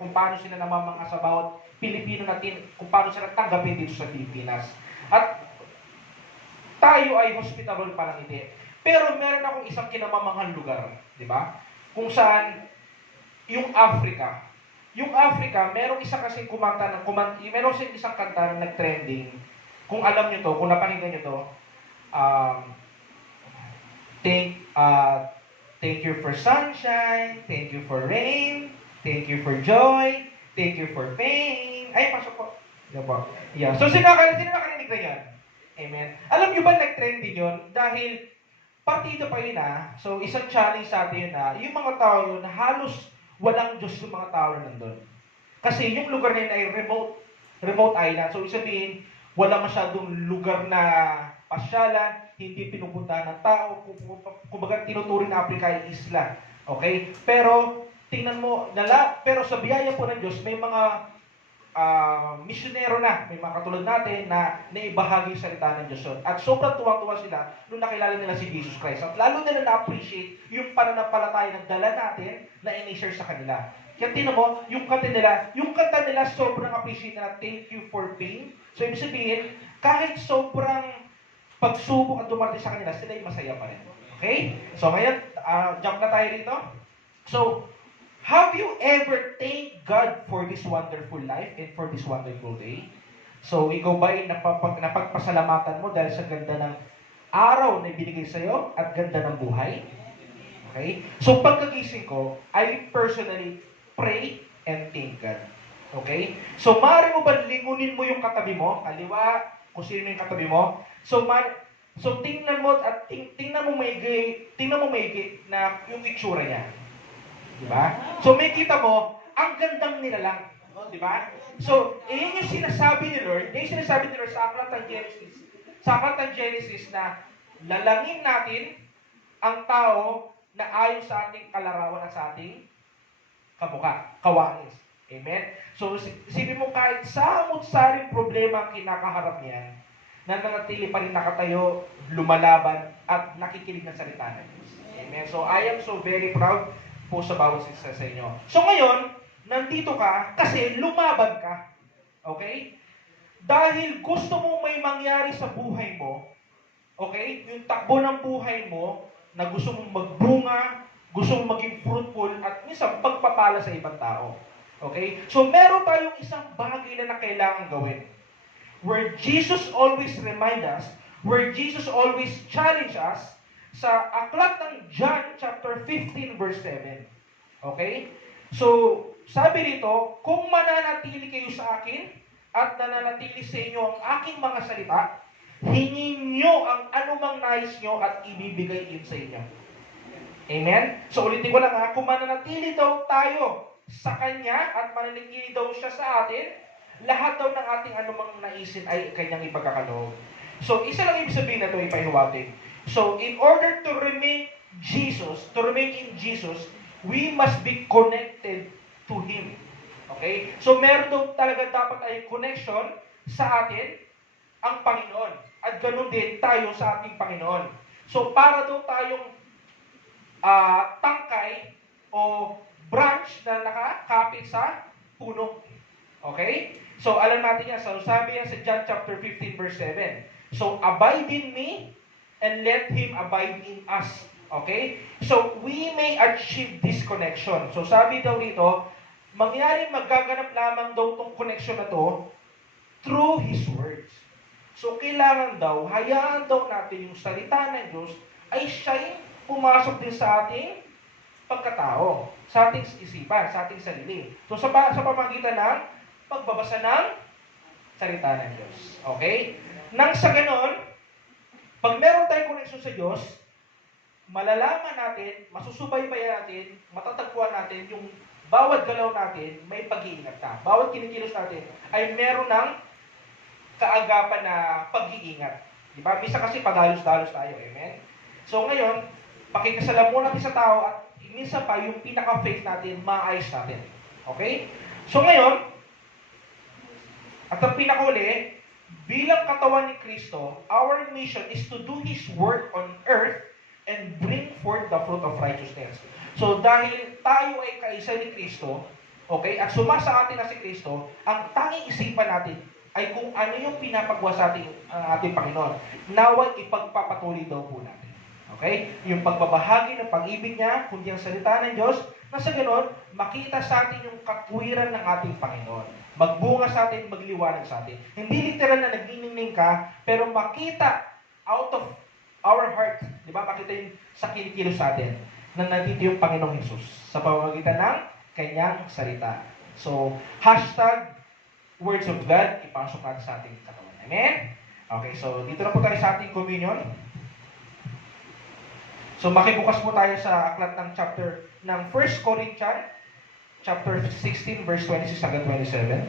kung paano sila namamanga sa bawat Pilipino natin, kung paano sila tanggapin dito sa Pilipinas. At tayo ay hospitable pa lang hindi. Pero meron akong isang kinamamanghang lugar, di ba? Kung saan yung Africa. Yung Africa, merong isa kasing meron isang kanta na nag-trending. Kung alam nyo to, kung napakinggan nyo to, um, thank, uh, thank you for sunshine, thank you for rain, thank you for joy, thank you for pain. Ay, pasok po. Yan po. Yeah. So, sino nakarinig na yan? Amen. Alam nyo ba nag-trending yun? Dahil partido pa yun So, isang challenge sa atin yun yung mga tao yun, halos walang Diyos yung mga tao na nandun. Kasi yung lugar na yun ay remote island. So, sabihin, wala masyadong lugar na pasyalan, hindi pinupuntahan ng tao, kumbaga tinuturing na Africa ay isla. Okay? Pero, tingnan mo, pero sa biyaya po ng Diyos, may mga misyonero na, may mga katulad natin na naibahagi yung salita ng Diyos. At sobrang tuwang-tuwa sila nung nakilala nila si Jesus Christ. At lalo nila na-appreciate yung pananampalataya na dala natin na in-share sa kanila. Kaya tinan mo, yung kanta nila sobrang appreciate na thank you for pain. So, ibig sabihin, kahit sobrang pagsubok at dumarating sa kanila, sila ay masaya pa rin. Okay? So, ngayon, jump na tayo dito. So, have you ever thanked God for this wonderful life and for this wonderful day? So, ikaw ba ay napagpasalamatan mo dahil sa ganda ng araw na ibinigay sa iyo at ganda ng buhay? Okay? So, pagkagising ko, I personally pray and thank God. Okay? So, maaari mo ba lingunin mo yung katabi mo, kaliwa, kung sino yung katabi mo? So, tingnan mo at tingnan mo maigi na yung itsura niya. Diba? So may kita mo, ang gandang nila lang. Diba? So, yun yung sinasabi ni Lord, sa aklat ng Genesis. Sa aklat ng Genesis na lalangin natin ang tao na ayon sa ating kalarawan at sa ating kamukha, kawangis. Amen? So, isipin mo kahit samot-saring problema ang kinakaharap niyan, nananatili pa rin nakatayo, lumalaban, at nakikinig ng salita ng Diyos. Amen? So, I am so very proud po sa bawat isa sa inyo. So ngayon, nandito ka kasi lumaban ka. Okay? Dahil gusto mo may mangyari sa buhay mo, okay? Yung takbo ng buhay mo na gusto mong magbunga, gusto mong maging fruitful, at minsan pagpapala sa ibang tao. Okay? So meron tayong isang bagay na kailangan gawin. Where Jesus always remind us, where Jesus always challenge us, sa aklat ng John chapter 15 verse 7. Okay? So, sabi rito, kung mananatili kayo sa akin at nananatili sa inyo ang aking mga salita, hingin nyo ang anumang nais nyo at ibibigay yun sa inyo. Amen? So, ulitin ko lang kung mananatili daw tayo sa Kanya at mananatili daw siya sa atin, lahat daw ng ating anumang naisin ay Kanyang ipagkakaloob. So, isa lang ibig sabihin na ito ipahiwatig. So, in order to remain in Jesus, we must be connected to Him. Okay? So, meron daw talaga dapat ay connection sa atin, ang Panginoon. At ganoon din tayo sa ating Panginoon. So, para daw tayong tangkay o branch na nakakapit sa puno. Okay? So, alam natin yan. So, sabi yan sa John chapter 15 verse 7. So, abide in me and let Him abide in us. Okay? So, we may achieve this connection. So, sabi daw dito, magaganap lamang daw itong connection na to through His words. So, kailangan daw, hayaan daw natin yung salita ng Diyos ay siya'y pumasok din sa ating pagkatao, sa ating isipan, sa ating sarili. So, sa pamagitan ng pagbabasa ng salita ng Diyos. Okay? Nang sa ganon, pag meron tayong connection sa Diyos, malalaman natin, masusubaybayan natin, matatagpuan natin yung bawat galaw natin, may pag-iingat ka. Bawat kinikilos natin ay meron ng kaagapan na pag-iingat. Diba? Misa kasi padalos-dalos tayo. Amen? So ngayon, pakikasalamuhan natin sa tao at minsan pa yung pinaka-faith natin, maayos natin. Okay? So ngayon, at ang pinakauli, bilang katawan ni Kristo, our mission is to do His work on earth and bring forth the fruit of righteousness. So, dahil tayo ay kaisa ni Kristo, okay, at sumasa atin na si Kristo, ang tanging isipan natin ay kung ano yung pinapagawa sa ating, ating Panginoon. Naway ipagpapatuloy daw po natin. Okay? Yung pagbabahagi ng pag-ibig niya, kundi ang salita ng Diyos, na sa ganon, makita sa atin yung katwiran ng ating Panginoon. Magbunga sa atin, magliwanag sa atin. Hindi literal na nagniningning ka, pero makita out of our heart, di ba? Makita yung sa kinikilos sa atin, na nandito yung Panginoong Jesus sa pamamagitan ng kanyang salita. So, hashtag words of God, ipasok natin sa ating katawan. Amen? Okay, so dito na po tayo sa ating communion. So makibukas po tayo sa aklat ng chapter ng 1 Corinthians, chapter 16, verse 26 hanggang 27.